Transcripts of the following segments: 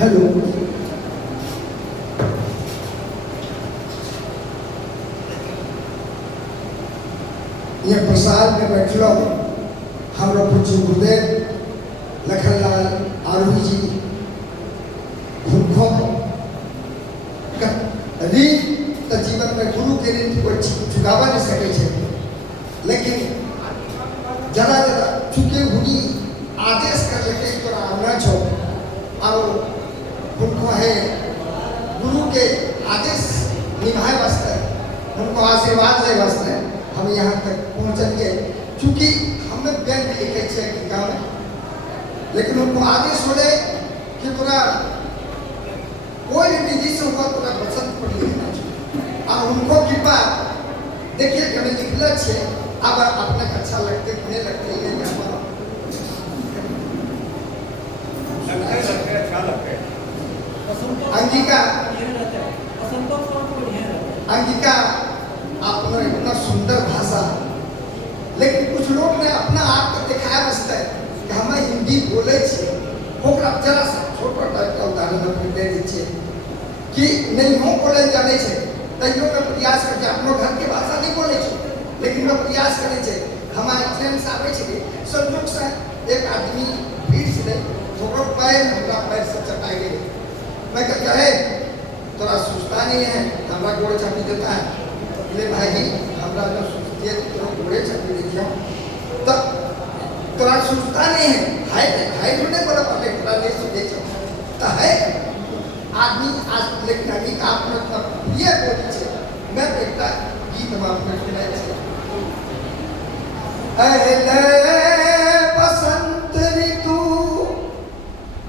Hello ये प्रसाद में बैठलो हमारा पूज्य गुरुदेव लखनलाल आरोही जी उनको रीत जीवन में गुरु के रीत को चुकावा नहीं सके छे, लेकिन जरा जरा चुके हुई आदेश कर लेके तो आना छो और उनको है गुरु के आदेश निभाए वास्ते उनको आशीर्वाद दे वास्ते हम यहाँ तक पहुँचेंगे, क्योंकि हमें बैंक लिखे छे गाँव में, लेकिन उनको आदेश होले कि तोरा कोई भी विधि से हुआ तोरा बसंत पर लिखना चाहिए और उनको कृपा देखिए कभी लिखला छे अब अपने अच्छा लगते कि नहीं लगते ये अंगिका अंगिका अपना इतना सुंदर भाषा, लेकिन कुछ लोग ने अपना आप को दिखाया बसता है कि हम हिंदी बोले छे ओकरा जरा सा छोटा टाइप का उदाहरण अपने दे दीजिए कि नहीं हो बोले जाने छे तैयो का प्रयास करके अपनो घर के भाषा नहीं बोले छे, लेकिन वो प्रयास करे छे हमारे ट्रेन से आवे छे संयोग से एक आदमी भीड़ से थोड़ा पैर हमरा पैर से चटाई गई, मैं कहता है तोरा सुस्ता नहीं है हमरा गोड़ चापी देता है ले भाई हमरा जो सुस्ती है तो गोड़े चापी देखियो तो तोरा सुस्ता नहीं है हाय ढूंढे बोला पहले तोरा नहीं सुने छो तो है आदमी आज लेकिन अभी का अपना प्रिय बोली छे मैं एकटा गीत में आपने सुनाई छे अले बसंत ऋतु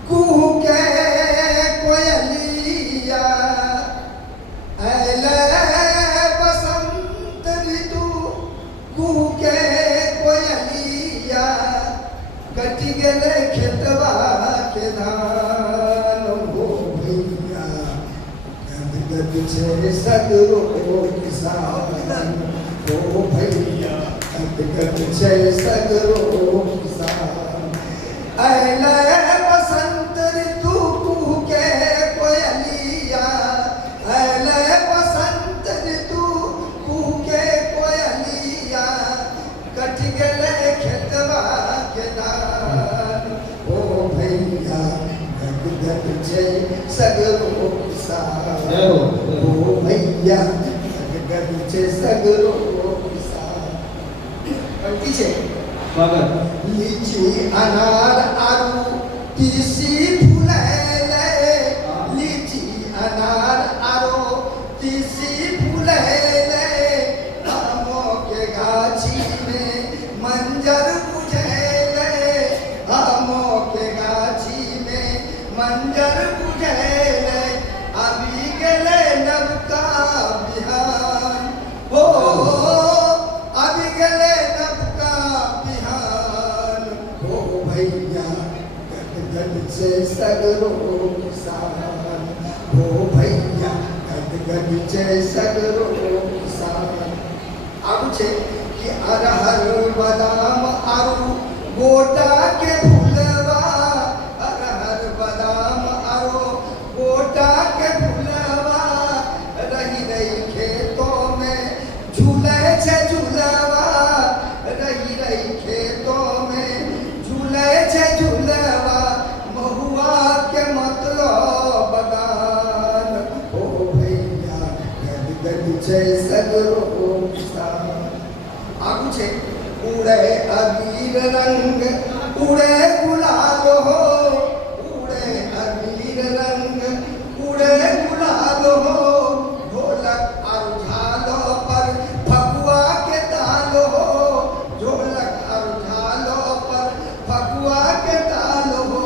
कुहू के कोयलिया अले बसंत ऋतु कुहू के कोयलिया कटी गले खेतवा के धान हो भैया गद गद छे सगरो किसान हो भैया गद गद छे सगरो किसान अले बसंत ऋतु कुहू के कोयलिया अले बसंत ऋतु कुहू के कोयलिया कट गले खेतवा के धान ओ भैया गद गद छे सगरो किसान ओ भैया गद गद छे सगरो किसान। पंक्ति छे स्वागत लीची अनार आरू तीसी फूलेले लीची अनार आरो तीसी फूलेले आमो के गाछी में मंजर बुझेले आमो के गाछी में मंजर बुझेले अभी गले नबका बिहान हो अभी गले नबका बिहान हो भैया गद गद से सगरो किसान हो भैया गद गद से सगरो किसान। अब छे कि अरहर बादाम आरू गोटा के फूलवा अरहर बादाम आरो गोटा के फूलवा रही रही खेतों में झूले छे झूलवा रही रही खेतों में झूले छे झूलवा महुआ के मतलब बगान ओ भैया गद गद छे सगरो किसान। आगू छे उड़े अबीर रंग उड़े गुलाल हो उड़े अबीर रंग उड़े गुलाल हो ढोलक और झालो पर फगुआ के ताल हो ढोलक और झालो पर फगुआ के ताल हो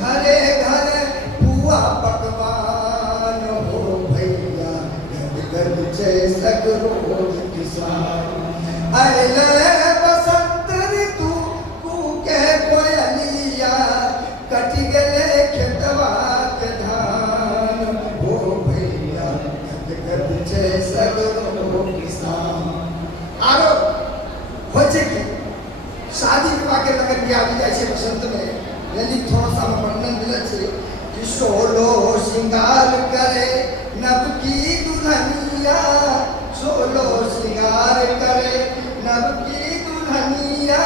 घरे घरे पुआ पकवान हो भैया गद गद छे सगरो किसान। अले बसंत ऋतु कुहू के कोयलिया कटी गले खेतवा के धान हो भैया गद गद छे सगरो किसान। आरो हो छे कि शादी विवाह के लगन बियाह भी जाए छे बसंत में, यानी थोड़ा सा वर्णन मिले छे कि सोलो श्रृंगार करे नव की दुल्हनिया, सोलो श्रृंगार करे नव की दुल्हनिया,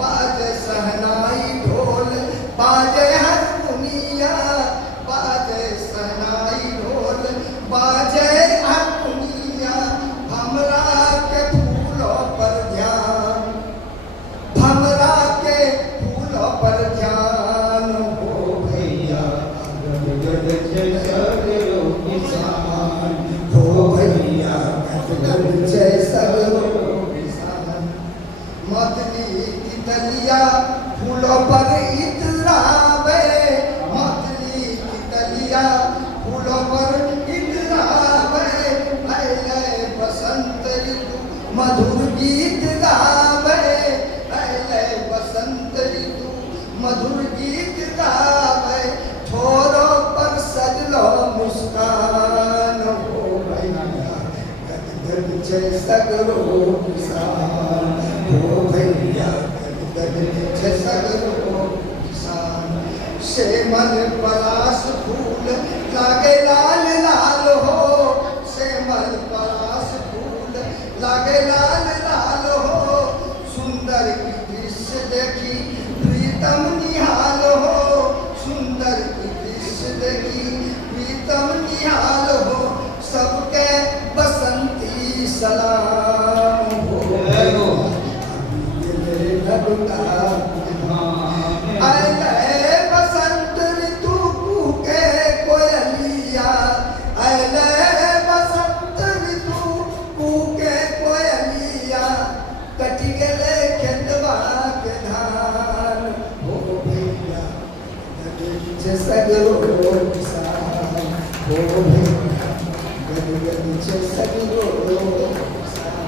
बाजे सहनाई ढोल बाजे हारमोनिया, बाजे सहनाई ढोल बाजे हारमोनिया, भमरा के फूलों पर ध्यान, भमरा के फूलों पर ध्यान हो भैया, गद जय सगरो किसान, हो भैया गद जय सगरो किसान। मतली की तलिया फूलों पर इतरावे, मतली की तलिया फूलों पर इतरावे, पहले बसंत ऋतु मधुर गीत गावे, पहले बसंत ऋतु मधुर गीत गावे, छोरों पर सजलो मुस्कान हो भैया, गद गद जय सगरो किसान, हो भैया गद गद जय सगरो किसान। सेमल पलाश फूल लागे लाल लाल हो, सेमल पलाश फूल लागे लाल लाल हो, सुंदर की दृश्य देखी प्रीतम निहाल हो, सुंदर की दृश्य देखी प्रीतम निहाल हो, सबके बसंती सलाम हो अले बसंत ऋतु कूके कोयलिया, अले बसंत ऋतु कूके कोयलिया, कटी गले खेतवा के धान हो भैया गद जय सगरो किसान, हो भैया गद गद जय सगरो किसान।